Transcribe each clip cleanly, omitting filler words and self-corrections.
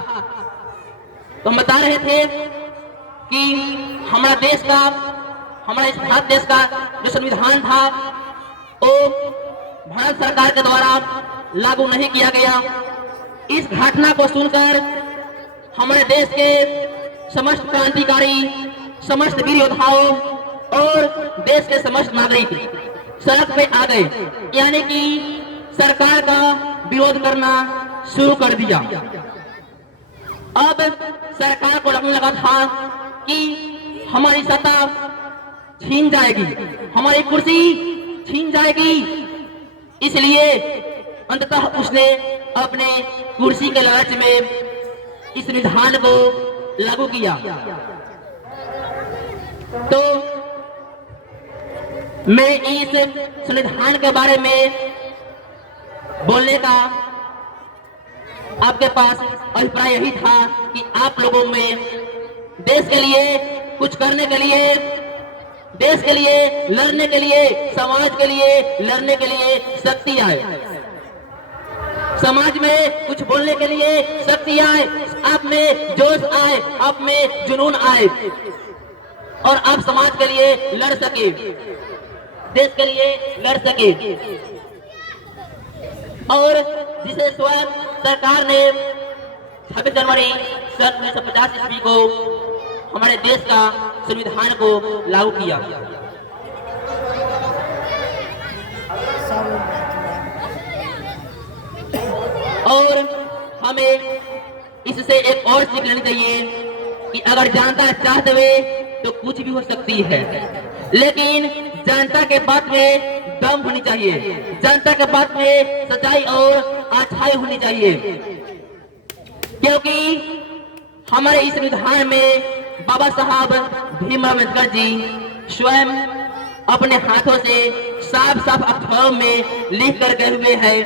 था। तो हम बता रहे थे कि हमारा देश का, हमारा इस भारत देश का जो संविधान था वो भारत सरकार के द्वारा लागू नहीं किया गया। इस घटना को सुनकर हमारे देश के समस्त क्रांतिकारी, समस्त वीर योद्धाओं और देश के समस्त नागरिक सड़क पे आ गए, यानी कि सरकार का विरोध करना शुरू कर दिया। अब सरकार को लगने लगा था कि हमारी सत्ता छीन जाएगी, हमारी कुर्सी छीन जाएगी, इसलिए अंततः उसने अपने कुर्सी के लालच में इस संविधान को लागू किया। तो मैं इस संविधान के बारे में बोलने का आपके पास अभिप्राय यही था कि आप लोगों में देश के लिए कुछ करने के लिए, देश के लिए लड़ने के लिए, समाज के लिए लड़ने के लिए शक्ति आए, समाज में कुछ बोलने के लिए शक्ति आए, आप में जोश आए, आप में जुनून आए और आप समाज के लिए लड़ सके, देश के लिए लड़ सके। और जिसे स्वयं सरकार ने 26 जनवरी सन 1950 ईस्वी को हमारे देश का संविधान को लागू किया। और हमें इससे एक और सीख लेनी चाहिए कि अगर जनता चाहते हुए तो कुछ भी हो सकती है, लेकिन जनता के बात में दम होनी चाहिए, जनता के बात में सच्चाई और अच्छाई होनी चाहिए। क्योंकि हमारे इस संविधान में बाबा साहब भीमराव अम्बेडकर जी स्वयं अपने हाथों से साफ साफ अक्षरों में लिख कर गए हुए हैं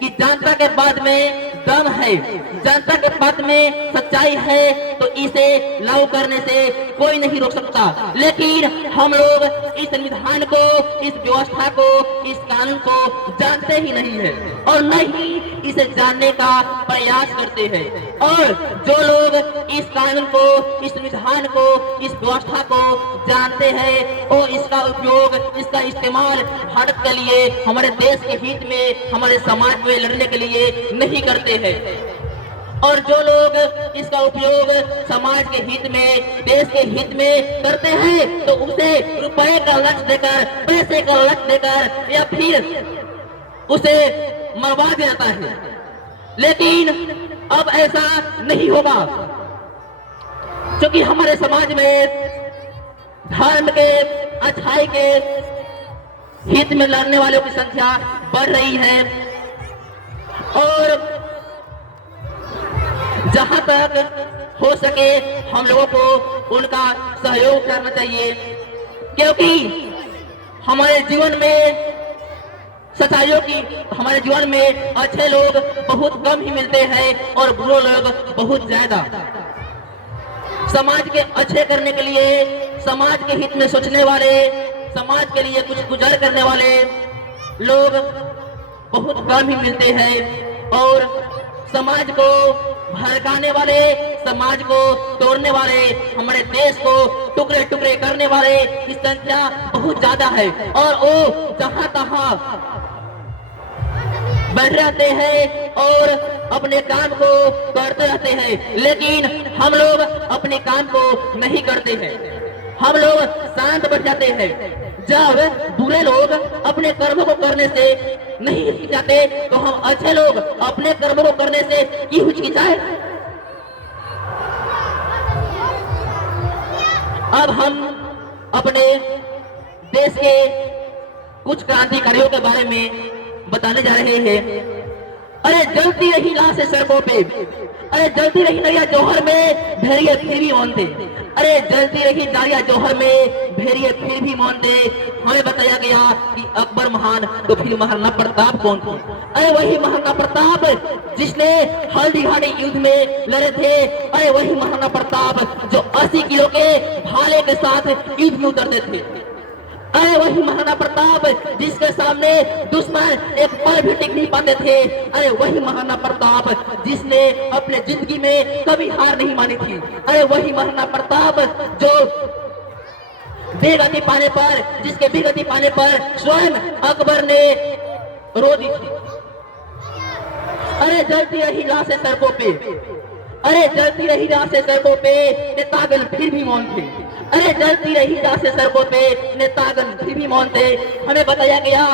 कि जनता के बात में दम है, जनता के बात में सच्चाई है, तो इसे लागू करने से कोई नहीं रोक सकता। लेकिन हम लोग इस संविधान को, इस व्यवस्था को, इस कानून को जानते ही नहीं है और न ही इसे जानने का प्रयास करते हैं। और जो लोग इस कानून को, इस संविधान को, इस व्यवस्था को जानते हैं वो इसका उपयोग, इसका इस्तेमाल भारत के लिए, हमारे देश के हित में, हमारे समाज में लड़ने के लिए नहीं करते हैं। और जो लोग इसका उपयोग समाज के हित में, देश के हित में करते हैं तो उसे रुपए का लक्ष्य देकर, पैसे का लक्ष्य देकर या फिर उसे मरवा दिया जाता है। लेकिन अब ऐसा नहीं होगा, क्योंकि हमारे समाज में धर्म के, अच्छाई के हित में लड़ने वालों की संख्या बढ़ रही है। और जहां तक हो सके हम लोगों को उनका सहयोग करना चाहिए, क्योंकि हमारे जीवन में सच्चाइयों की, हमारे जीवन में अच्छे लोग बहुत कम ही मिलते हैं और बुरे लोग बहुत ज्यादा। समाज के अच्छे करने के लिए, समाज के हित में सोचने वाले, समाज के लिए कुछ गुजर करने वाले लोग बहुत कम ही मिलते हैं और समाज को भड़काने वाले, समाज को तोड़ने वाले, हमारे देश को टुकड़े टुकड़े करने वाले की संख्या बहुत ज्यादा है और वो जहां तहां बैठ रहते हैं और अपने काम को करते रहते हैं। लेकिन हम लोग अपने काम को नहीं करते हैं, हम लोग शांत बैठ जाते हैं। जब बुरे लोग अपने कर्मों को करने से नहीं हिचकिचाते तो हम अच्छे लोग अपने कर्मों को करने से क्यों हिचकिचाए। अब हम अपने देश के कुछ क्रांतिकारियों के बारे में बताने जा रहे हैं। अरे जलती रही लाशें सड़कों पे, अरे जलती रही नरिया जौहर में भेड़िए फिर भी मौनते, अरे जलती रही नारिया जौहर में भेड़िए फिर भी मौनते। हमें बताया गया कि अकबर महान तो फिर महाराणा प्रताप कौन थे? अरे वही महाराणा प्रताप जिसने हल्दी घाटी युद्ध में लड़े थे, अरे वही महाराणा प्रताप जो 80 किलो के भाले के साथ युद्ध में उतरते थे। अरे वही महाराणा प्रताप जिसके सामने दुश्मन एक पल भी टिक नहीं पाते थे। अरे वही महाराणा प्रताप जिसने अपने जिंदगी में कभी हार नहीं मानी थी। अरे वही महाराणा प्रताप जो बेगति पाने पर, जिसके बेगति पाने पर स्वयं अकबर ने रो दी थी। अरे जलती रही लाशें सड़कों पे, अरे जलती रही लाशें सड़कों पे, नेतागण फिर भी मौन थे। अरे जलती रही लाशें सड़कों पे, नेतागण फिर भी मौन थे। हमें बताया गया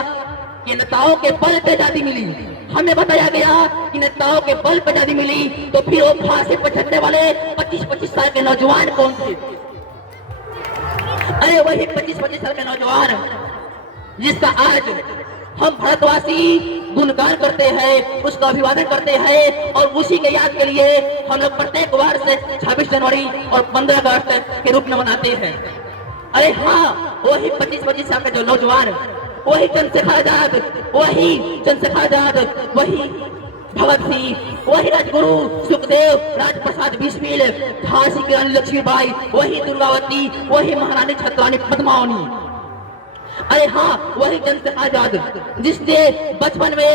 कि नेताओं के बल पे आजादी मिली। हमें बताया गया कि नेताओं के बल पे आजादी मिली, तो फिर वो फांसी पर चढ़ने वाले 25-25 साल के नौजवान कौन थे? अरे वही 25-25 साल के नौजवान जिसका आज हम भारतवासी गुणगान करते हैं, उसका अभिवादन करते हैं, और उसी के याद के लिए हम लोग प्रत्येक वर्ष 26 जनवरी और 15 अगस्त के रूप में मनाते हैं। अरे हाँ, वही 25-25 साल के जो नौजवान, वही चंद्रशेखर आजाद, वही चंद्रशेखर आजाद, वही भगत सिंह, वही राजगुरु सुखदेव, राजप्रसाद बिस्मिल, झांसी की रानी लक्ष्मीबाई, वही दुर्गावती, वही महारानी छत्ररानी पद्मावती। अरे हाँ, वही चंद्रशेखर आजाद जिसने बचपन में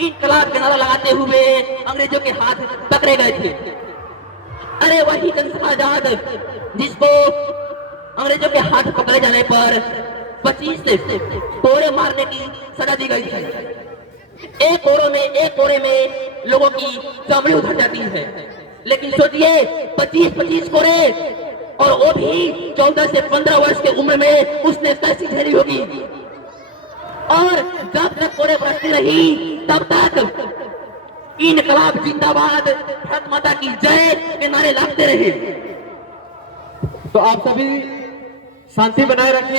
इनकलाब के नारा लगाते हुए अंग्रेजों के हाथ पकड़े गए थे। अरे वही चंद्रशेखर आजाद जिसको अंग्रेजों के हाथ पकड़े जाने पर 25 कोड़े मारने की सजा दी गई थी। एक कोड़े में लोगों की चमड़ी उधर जाती है, लेकिन सोचिए 25-25 कोड़े, और वो भी 14 से 15 वर्ष के उम्र में उसने कैसी झेली होगी। और जब तक कोड़े बरसती रही तब तक इनकलाब जिंदाबाद, भारत माता की जय के नारे लगते रहे। तो आप सभी शांति बनाए रखिए।